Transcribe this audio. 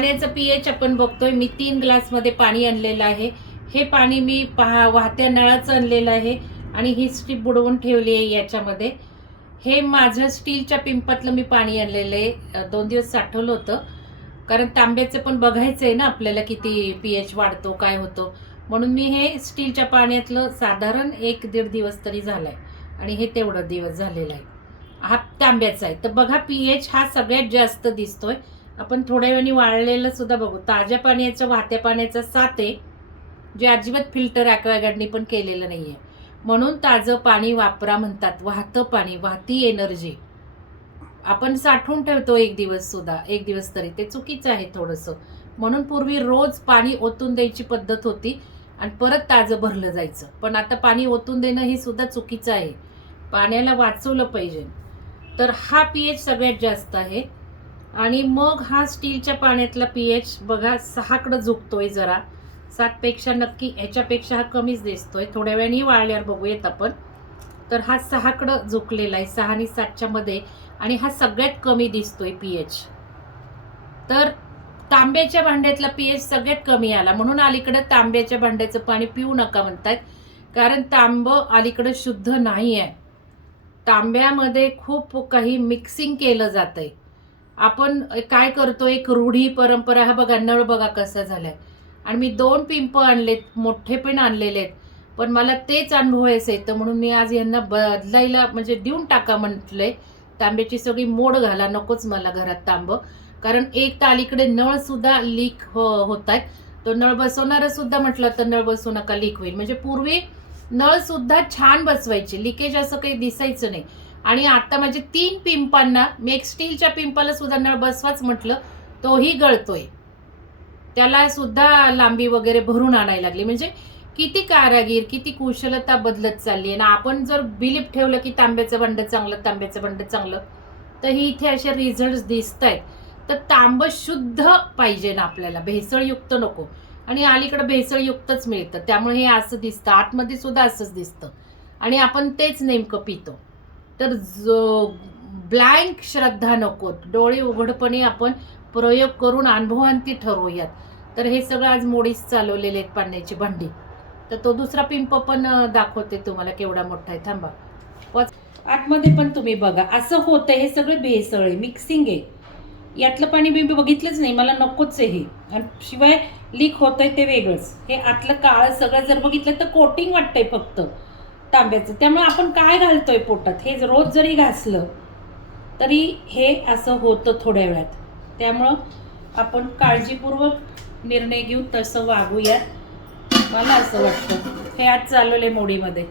पाण्याचं पीएच आपण बघतोय. मी 3 ग्लासमध्ये पाणी आणलेलं आहे. हे पाणी मी वाहत्या नळाचं आणलेलं आहे आणि ही स्ट्रीप बुडवून ठेवली आहे याच्यामध्ये. हे माझं स्टीलच्या पिंपातलं मी पाणी आणलेलं आहे. 2 दिवस साठवलं होतं, कारण तांब्याचं पण बघायचं आहे ना आपल्याला किती पीएच वाढतो काय होतो, म्हणून मी हे स्टीलच्या पाण्यातलं साधारण 1-1.5 दिवस तरी झालाय आणि हे तेवढं दिवस झालेला आहे. हा तांब्याचा आहे. तर बघा पीएच हा सगळ्यात जास्त दिसतोय. आपण थोड्या वेळाने वाळलेलं सुद्धा बघू. ताज्या पाण्याचं वाहत्या पाण्याचा 7 आहे, जे अजिबात फिल्टर ॲक्वागार्डनी पण केलेलं नाहीये. म्हणून ताजं पाणी वापरा म्हणतात. वाहतं पाणी, वाहती एनर्जी आपण साठवून ठेवतो 1 दिवस सुद्धा, 1 दिवस तरी, ते चुकीचं आहे थोडंसं. म्हणून पूर्वी रोज पाणी ओतून द्यायची पद्धत होती आणि परत ताजं भरलं जायचं. पण आता पाणी ओतून देणं ही सुद्धा चुकीचं आहे. पाण्याला वाचवलं पाहिजे. तर हा पीएच सगळ्यात जास्त आहे. आणि मग हा स्टीलच्या पाण्यातला पीएच बघा 6कडे झुकतोय जरा. 7 पेक्षा नक्की, ह्याच्यापेक्षा हा कमीच दिसतोय. थोड्या वेळाने वाळल्यावर बघूयात आपण. तर हा 6कडे झुकलेला आहे, 6 आणि 7च्या मध्ये, आणि हा सगळ्यात कमी दिसतोय पीएच. तर तांब्याच्या भांड्यातला पीएच सगळ्यात कमी आला. म्हणून अलीकडे तांब्याच्या भांड्याचं पाणी पिऊ नका म्हणतात, कारण तांब अलीकडे शुद्ध नाही आहे. तांब्यामध्ये खूप काही मिक्सिंग केलं जातंय. आपण काय करतो, एक रूढी परंपरा. हा बघा नळ बघा कसा झालाय. आणि मी 2 पिंप आणलेत, मोठे पण आणलेले आहेत, पण मला तेच अनुभवायचं येतं, म्हणून मी आज यांना बदलायला म्हणजे देऊन टाका म्हटलंय. तांब्याची सगळी मोड घाला, नकोच मला घरात तांब. कारण एक तर अलीकडे नळ सुद्धा लीक होत आहेत. तो नळ बसवणारा सुद्धा म्हटलं तर नळ बसवू नका, लीक होईल. म्हणजे पूर्वी नळ सुद्धा छान बसवायचे, लिकेज असं काही दिसायचं नाही. आणि आता माझे 3 पिंपांना, मी एक स्टीलच्या पिंपाला सुद्धा नळ बसवाच म्हटलं, तोही गळतोय. त्याला सुद्धा लांबी वगैरे भरून आणायला लागली. म्हणजे किती कारागीर, किती कुशलता बदलत चालली आहे ना. आपण जर बिलीफ ठेवलं की तांब्याचं भांडं चांगलं, तांब्याचं भांडं चांगलं, तर ही इथे असे रिझल्ट दिसत आहेत. तर तांब शुद्ध पाहिजे ना आपल्याला, भेसळयुक्त नको. आणि अलीकडे भेसळयुक्तच मिळतं, त्यामुळे हे असं दिसतं. आतमध्ये सुद्धा असंच दिसतं आणि आपण तेच नेमकं पितो. तर ब्लँक श्रद्धा नको, डोळे उघडपणे आपण प्रयोग करून अनुभवांती ठरवूयात. तर हे सगळं आज मोडीच चालवलेले आहेत पाण्याची भांडी. तर तो दुसरा पिंप पण दाखवते तुम्हाला केवढा मोठा आहे. थांबा, आतमध्ये पण तुम्ही बघा. असं होतं, हे सगळं भेसळ आहे, मिक्सिंग आहे. यातलं पाणी मी बघितलंच नाही, मला नकोच आहे हे. आणि शिवाय लीक होतंय ते वेगळंच. हे आतलं काळं सगळं जर बघितलं तर कोटिंग वाटतंय फक्त तांब्याचं. त्यामुळे आपण काय घालतोय पोटात, हे रोज जरी घासलं तरी हे असं होतं थोड्या वेळात. त्यामुळं आपण काळजीपूर्वक निर्णय घेऊ, तसं वागूयात, मला असं वाटतं. हे आज चालवलंय मोडीमध्ये.